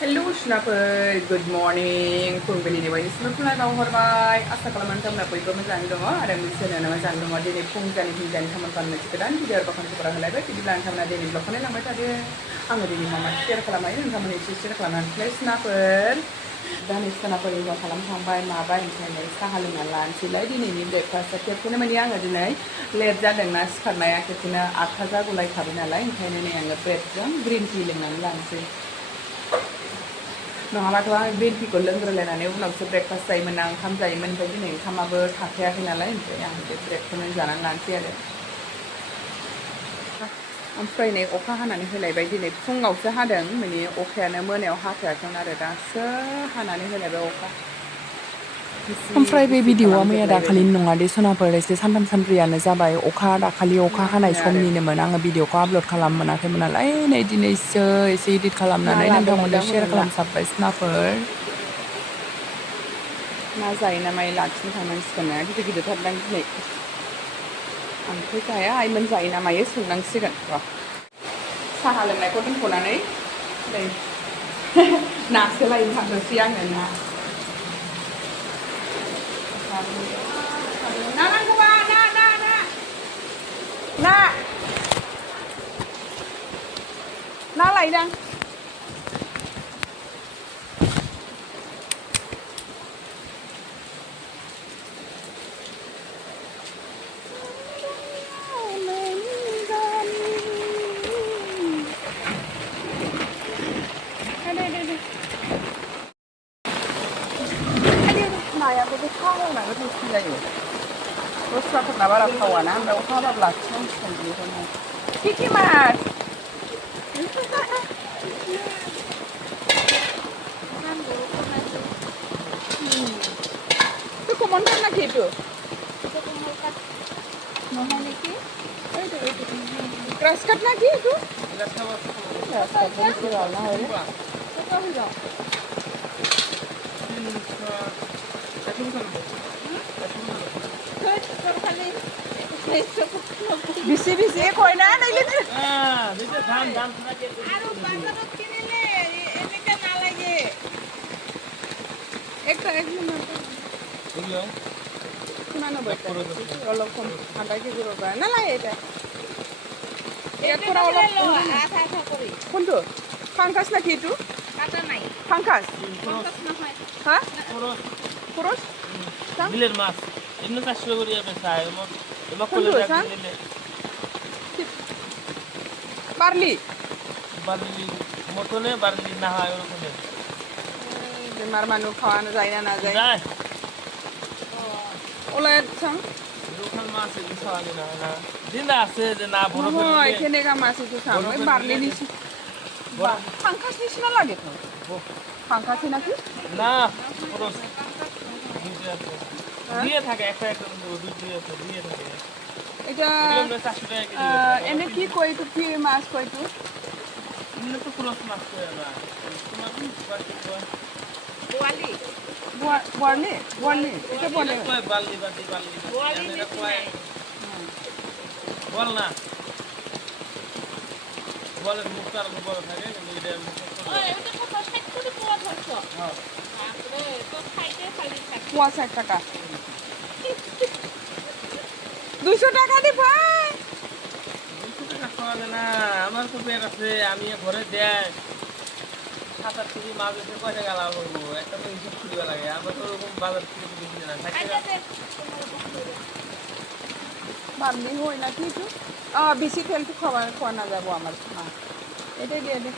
Hello, Schnapper. Good morning. Fुंबिलिनि बायदिसिना फुंलायनाव हरबाय आसा खालामो नोंथांमोना बयबो मोजाङै दङ आरो मोनसेनो मोजाङै दङ दिनै फुंजानि हिंजानि खामानिफोर मोनसे गोदान भिडिअ बाखान खबर होलायबाय बिदिब्ला नोंथांमोना दिनै ब्लगखौनो लांबाय थादो आङो दिनै मा शेयार खालामबाय नोंथांमोननि एसे शेयार खालामनानै स्नाफोर दा नै स्नाफोर इन्जय खालामखांबाय माबाय ओमफ्राय साहा लोंना लानोसैलाय दिनैनि ब्रेकफास्टआ खेबसेनो माने आङो दिनै लेट जादोंना सिखारनाया खेबसेनो 8 जागुलायखाबाय नालाय ओंखायनो नै आङो ब्रेडजों ग्रिन टि लोंनानै लानोसै नङाबाथ' आं ग्रिन टिखौ लोंग्रोलायनानै उनावसो ब्रेकफास्ट जायोमोन ना ओंखाम जायोमोन ओमफ्राय दिनै ओंखामाबो थाखायाखै नालाय ओमफ्राय आं बे ब्रेडखौनो जानानै लानोसै आरो ओमफ्राय नै अखा हानानै होलायबाय दिनै फुङावसो हादों माने अखायानो मोनायाव हाखायाखैमोन आरो दासो हानानै होलायबाय अखा ओमफ्राय बे गिसि भिडिअ'आ मैया खालामजोबलायबाय दाखालिनि जों नङा दे सनाफोर एसे सानथाम सानब्रैयानो जाबाय दाखालि अखा मा हानाय होनो आरो समनिनोमोन आङो भिडिअ'खौ आपल'ड खालामनो मोनाखैमोन नालाय नै दिनैसो एसे इदिट ना खालामनानै नोंथांमोननो लाबोलायदों शेयार हनै ना खालामसाबबाय स्नाफोर ना जायो ना मायो लाखिनो थांनांसिगोन ना गिदिर गिदिरथारदां दिनै आंथ' जाया आइमोन जायो ना मायो सोंनांसिगोन र' साहा लोंनायखौ दोनथ'नानै नै नासो लायनो थांनोसै आङो ना ना नांगौबा ना ना लायदां नायाबो बे थावनांगौ टेस्टि जायो दस्राफोरना बारा थावाना ओमफ्राय अखा हाबाबो लाखिनांसिगोन बेखौनो किकि मास तू कमन कर ना खेतु क्रश कट ना की तू क्रश कट बड़ी सी डालना है तो हो जाओ बिसी बिसी कोई ना नहीं लेते बिसे धान धान थोड़ा के आरो बाजारत किनिले এনেকা না লাগে একটা এক মিনিট বুঝলো কিমানো বইটা অলপ কম আধা কেজি রবা না লাগে এটা ইয়াত পৰা অলপ আধা আধা কৰি কোনটো ফাংকাছ না কি এইটো কাটা নাই ফাংকাছ ফাংকাছ নহয় হ্যাঁ খৰচ বিলের মাছ এমনি চাষ করে আপনি চাই এমন করে দিলে বার্লি বার্লি মটনে বার্লি না হয় ওরকম বেমার মানুহ খাওয়ানো যায় না যায় যায় ওলাই চাং লোকাল মাছ এগুলো খাওয়া যায় না জিন্দা আছে যে না বড় করে নহয় কেনেকা মাছ এইটো চাম এই বার্লি নিছি ফাংকাছ নিচিনা লাগে তো ফাংকাছ নাকি না খরচ দিয়ে থাকে একটা একটা দুই আছে দিয়ে থাকে এটা এনে কি কয় এইটো কি মাছ কয় এইটো এমনি তো খরচ মাছ কয় না তোমার কি কয় বোৱালি বোৱালি এটা বলে কয় বালি বালি বালি বোয়ালি এটা কয় বল না বলের মুখটার বড় থাকে কিন্তু এটা এটা কত 60 কোটি পোয়া ধরছো হ্যাঁ বাপরে তো খাইতে খালি থাকে পোয়া 60 টাকা 200 টাকা দি ভাই 200 টাকা খাওয়া যায় না আমার তো পেট আছে আমি ঘরে দেয় 7-8 কেজি মাছ এসে কয় টাকা লাভ করবো একটা তো হিসাব করবে লাগে আমরা তো ওরকম বাজার থেকে কিনছি না 60 টাকা বার্লি হয় না কি এইটো বেশি তেলটো খোৱা নাযাব আমাৰ এটা দিয়ে দে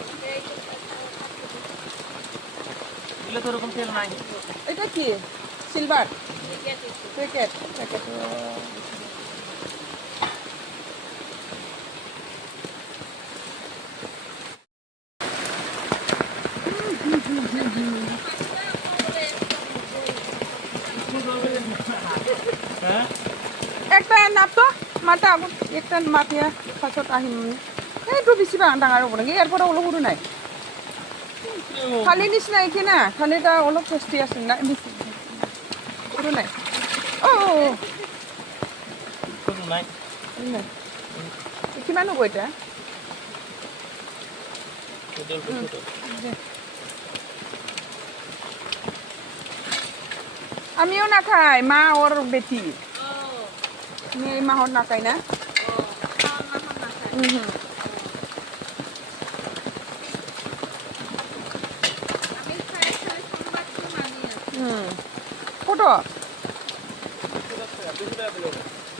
দিলে তো ওরকম তেল নাই এটা কি সিলভার প্যাকেট হ্যাঁ একটা নাপ তো মাথা একটা মাতিয়া পাছত আহিম এইটো বেছিভাগ ডাঙৰ হ'ব নেকি ইয়াৰ পৰা অলপ সৰু নাই খালি নিচিনা একে না খালি এটা অলপ টেষ্টি আছিল না বেছি সৰু নাই নাই কিমান হ'ব এটা আমিও না খাই মা ওর বেটি ও মেয়ে মাহর না খাই না ও খাওয়ার না খান না খায় হুম আমি খাই খালি সোমবার তো মানি আছে হুম কত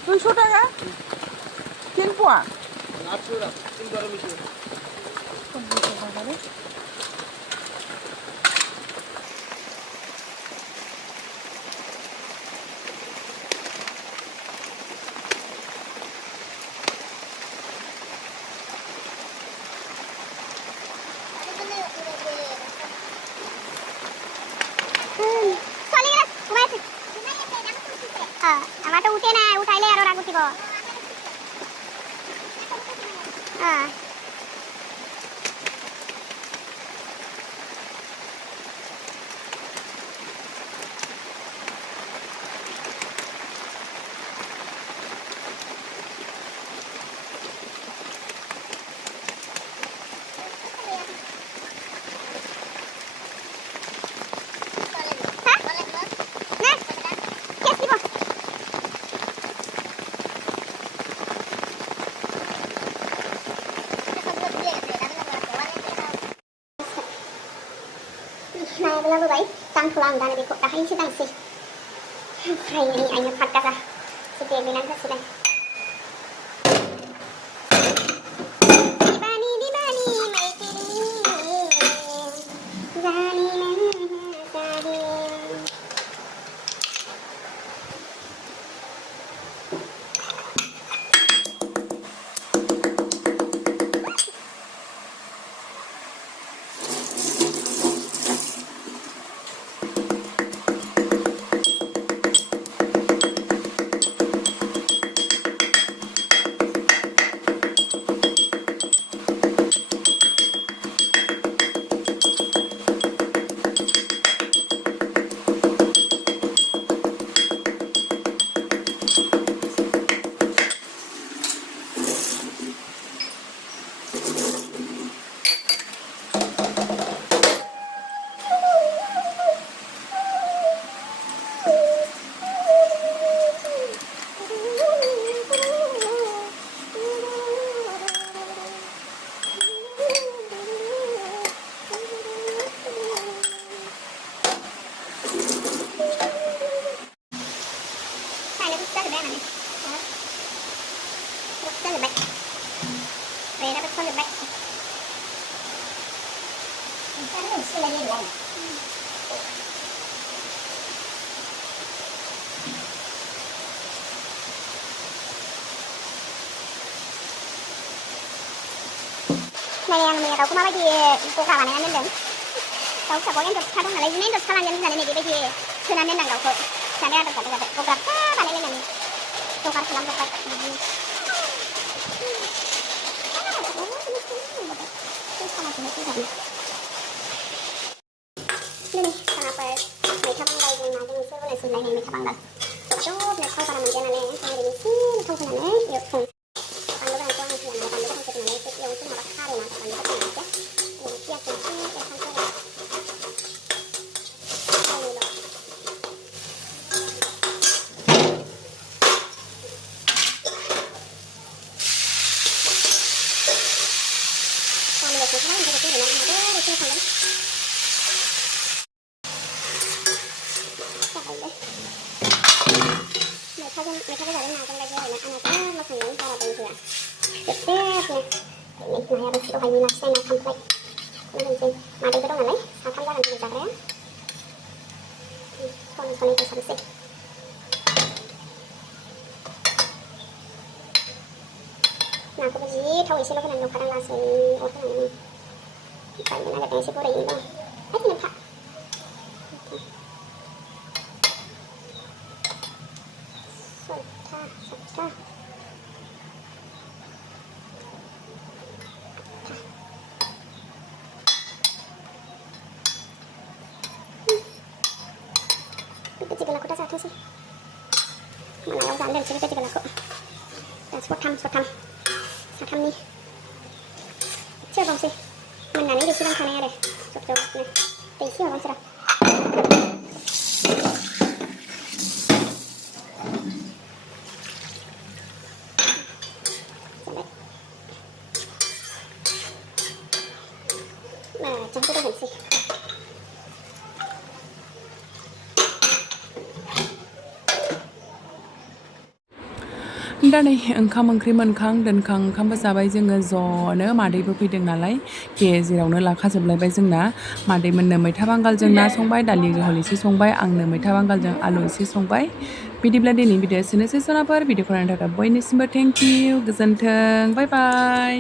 200 টাকা 3 পোয়া 800 টাকা 3 টাকা মিশিয়ে আমার তো উঠে না উঠাইলে আরো রাগ উঠিব Này bây giờ vậy tăng thủ làm đàn bị cột đã hay chứ tăng gì phải đi anh nhập phạt cả ra sẽ tiền bên anh thật sự này đi bani mày đi ra đi ra đi Về nó không được bệnh. Sao nó xưa lên vậy? Này mình tao cũng bao giờ cô cả bạn này nên đến. Tao sẽ có em được thay đổi lại nên được thay đổi nhân này bây giờคือนั้นnên đằng đầu thôi.ฉันได้đượcกันcô cả bạn này nên cô cả làm đượcกันIni nih, kenapa mereka bangga dengan macam itu? Boleh sudah ini mereka bangga. Cukup, mereka para menjana nih, kalau di sini, kalau sana nih, yuk. Kalau orang tua masih yang ada, kalau kita nih, yang itu malah hari nanti kalau kita nih, ya. Ini siap tuh, ya kan tuh. Ini loh. Kami lihat sekarang kita tuh dengan ada itu kan. Mereka bây giờ đến nào trong đây rồi nè, anh nó phải nhấn vào bình thường. Tiếp tiếp nè, mình này được hay như là xem là complete. Nó hình gì? Mà đây cái đâu là đấy, sao tham gia làm gì cả đấy? Con này cái sắm xịt. Nào có cái gì thôi xin lỗi cái này nó khá là sẽ ổn cái này. Vậy nên là cái sẽ có đấy đâu. Hết thì phạt. Sota. Itu juga laku dah satu sih. Mana yang sandal sini juga laku. Dan sotam ni. Siapa bang sih? Mana ni dia sedang kana deh. Coba ni. Tengok bang sudah. जोंखौबो होनसै दा नै ओंखाम ओंख्रि मोनखां दोनखां ओंखामबो जाबाय जोङो ज'नो मादैबो फैदों नालाय गेजेरावनो लाखाजोबलायबाय जोंना मादै मोननो मैथा बांगालजों ना संबाय दालि जहल एसे संबाय आंनो मैथा बांगालजों आलु एसे संबाय बिदिब्ला दिनै भिडिअ एसेनोसै सनाफोर भिडिअखौ नायनो थाखाय बयनिसिमबो थेंक इउ गोजोन्थों बाय बाय